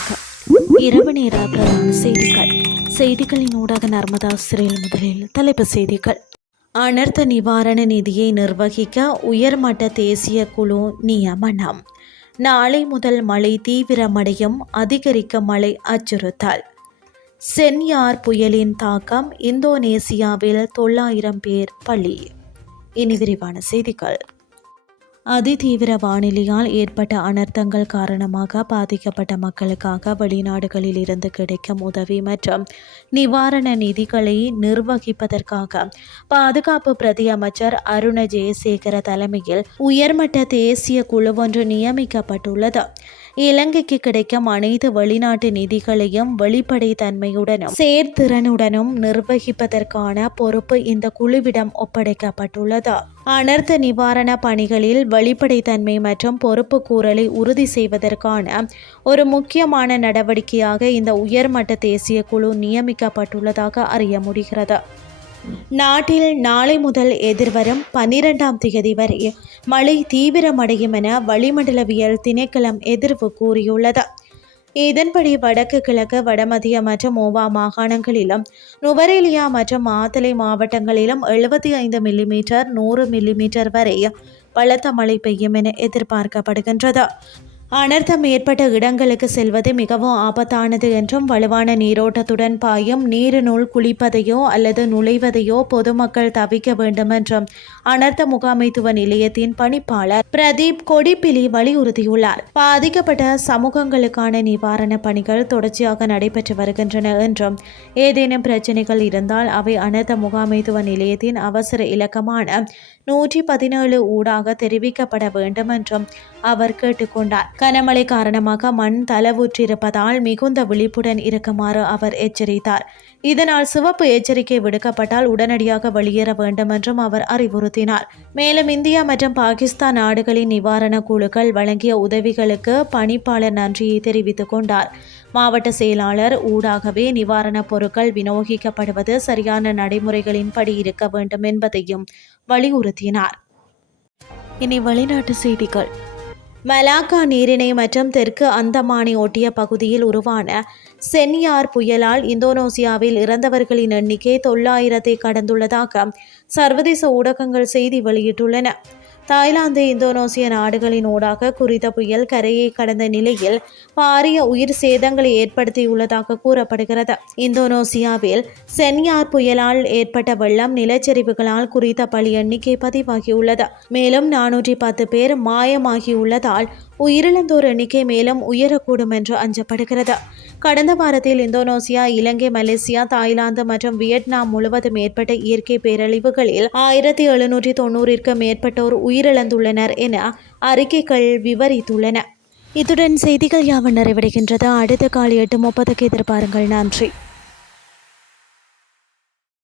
வணக்கம் இரவு நேர பிரதான செய்திகள். செய்திகளின் ஊடாக நர்மதா சிறையில் முதலில் தலைப்பு செய்திகள். அனர்த்த நிவாரண நிதியை நிர்வகிக்க உயர்மட்ட தேசிய குழு நியமனம். நாளை முதல் மழை தீவிரமடையும் அதிகரிக்க மழை அச்சுறுத்தல். சென்யார் புயலின் தாக்கம் இந்தோனேசியாவில் தொள்ளாயிரம் பேர் பலி. இனி விரிவான செய்திகள். அதிதீவிர வானிலையால் ஏற்பட்ட அனர்த்தங்கள் காரணமாக பாதிக்கப்பட்ட மக்களுக்காக வெளிநாடுகளில் இருந்து கிடைக்கும் உதவி மற்றும் நிவாரண நிதிகளை நிர்வகிப்பதற்காக பாதுகாப்பு பிரதி அமைச்சர் அருண ஜெயசேகர தலைமையில் உயர்மட்ட தேசிய குழு ஒன்று நியமிக்கப்பட்டுள்ளது. இலங்கைக்கு கிடைக்கும் அனைத்து வெளிநாட்டு நிதிகளையும் வெளிப்படைத்தன்மையுடனும் செயற்திறனுடனும் நிர்வகிப்பதற்கான பொறுப்பு இந்த குழுவிடம் ஒப்படைக்கப்பட்டுள்ளது. அனர்த்த நிவாரண பணிகளில் வெளிப்படைத்தன்மை மற்றும் பொறுப்பு கூறலை உறுதி செய்வதற்கான ஒரு முக்கியமான நடவடிக்கையாக இந்த உயர்மட்ட தேசிய குழு நியமிக்கப்பட்டுள்ளதாக அறிய முடிகிறது. நாட்டில் நாளை முதல் எதிர்வரும் பன்னிரெண்டாம் திகதி வரை மழை தீவிரமடையும் என வளிமண்டலவியல் திணைக்களம் எதிர்வு கூறியுள்ளது. இதன்படி வடக்கு கிழக்கு வடமத்திய மற்றும் ஓவா மாகாணங்களிலும் நுவரேலியா மற்றும் ஆத்தலை மாவட்டங்களிலும் எழுபத்தி ஐந்து மில்லிமீட்டர் நூறு மில்லிமீட்டர் வரை பலத்த மழை பெய்யும் என எதிர்பார்க்கப்படுகின்றது. அனர்த்தம் ஏற்பட்ட இடங்களுக்கு செல்வது மிகவும் ஆபத்தானது என்றும் வலுவான நீரோட்டத்துடன் பாயும் நீரினுள் குளிப்பதையோ அல்லது நுழைவதையோ பொதுமக்கள் தவிக்க வேண்டும் என்றும் அனர்த்த முகாமைத்துவ நிலையத்தின் பணிப்பாளர் பிரதீப் கொடிப்பிலி வலியுறுத்தியுள்ளார். பாதிக்கப்பட்ட சமூகங்களுக்கான நிவாரண பணிகள் தொடர்ச்சியாக நடைபெற்று வருகின்றன என்றும் ஏதேனும் பிரச்சனைகள் இருந்தால் அவை அனர்த்த முகாமைத்துவ நிலையத்தின் அவசர இலக்கமான நூற்றி பதினேழு ஊடாக தெரிவிக்கப்பட வேண்டும் என்றும் அவர் கேட்டுக்கொண்டார். கனமழை காரணமாக மண் தலவுற்றிருப்பதால் மிகுந்த விழிப்புடன் இருக்குமாறு அவர் எச்சரித்தார். இதனால் சிவப்பு எச்சரிக்கை விடுக்கப்பட்டால் உடனடியாக வெளியேற வேண்டும் என்றும் அவர் அறிவுறுத்தினார். மேலும் இந்தியா மற்றும் பாகிஸ்தான் நாடுகளின் நிவாரண குழுக்கள் வழங்கிய உதவிகளுக்கு பணிப்பாளர் நன்றியை தெரிவித்துக் கொண்டார். மாவட்ட செயலாளர் ஊடாகவே நிவாரணப் பொருட்கள் விநியோகிக்கப்படுவது சரியான நடைமுறைகளின்படி இருக்க வேண்டும் என்பதையும் வலியுறுத்தினார். இனி வெளிநாட்டு செய்திகள். மலாக்கா நீரிணை மற்றும் தெற்கு அந்தமானை ஒட்டிய பகுதியில் உருவான சென்னியார் புயலால் இந்தோனேசியாவில் இறந்தவர்களின் எண்ணிக்கை தொள்ளாயிரத்தை கடந்துள்ளதாக சர்வதேச ஊடகங்கள் செய்தி வெளியிட்டுள்ளன. தாய்லாந்து இந்தோனேசிய நாடுகளின் ஊடாக குறித்த புயல் கரையை கடந்த நிலையில் பாரிய உயிர் சேதங்களை ஏற்படுத்தியுள்ளதாக கூறப்படுகிறது. இந்தோனேசியாவில் சென்யார் புயலால் ஏற்பட்ட வெள்ளம் நிலச்சரிவுகளால் குறித்த பலி எண்ணிக்கை பதிவாகியுள்ளது. மேலும் நானூற்றி பத்து பேர் மாயமாகியுள்ளதால் உயிரிழந்தோர் எண்ணிக்கை மேலும் உயரக்கூடும் என்று அஞ்சப்படுகிறது. கடந்த வாரத்தில் இந்தோனேசியா இலங்கை மலேசியா தாய்லாந்து மற்றும் வியட்நாம் முழுவதும் ஏற்பட்ட இயற்கை பேரழிவுகளில் ஆயிரத்தி எழுநூற்றி தொண்ணூறிற்கு மேற்பட்டோர் உயிரிழந்துள்ளனர் என அறிக்கைகள் விவரித்துள்ளன. இத்துடன் செய்திகள் யாவும் நிறைவடைகின்றது? அடுத்த காலை எட்டு முப்பதுக்கு எதிர்பாருங்கள். நன்றி.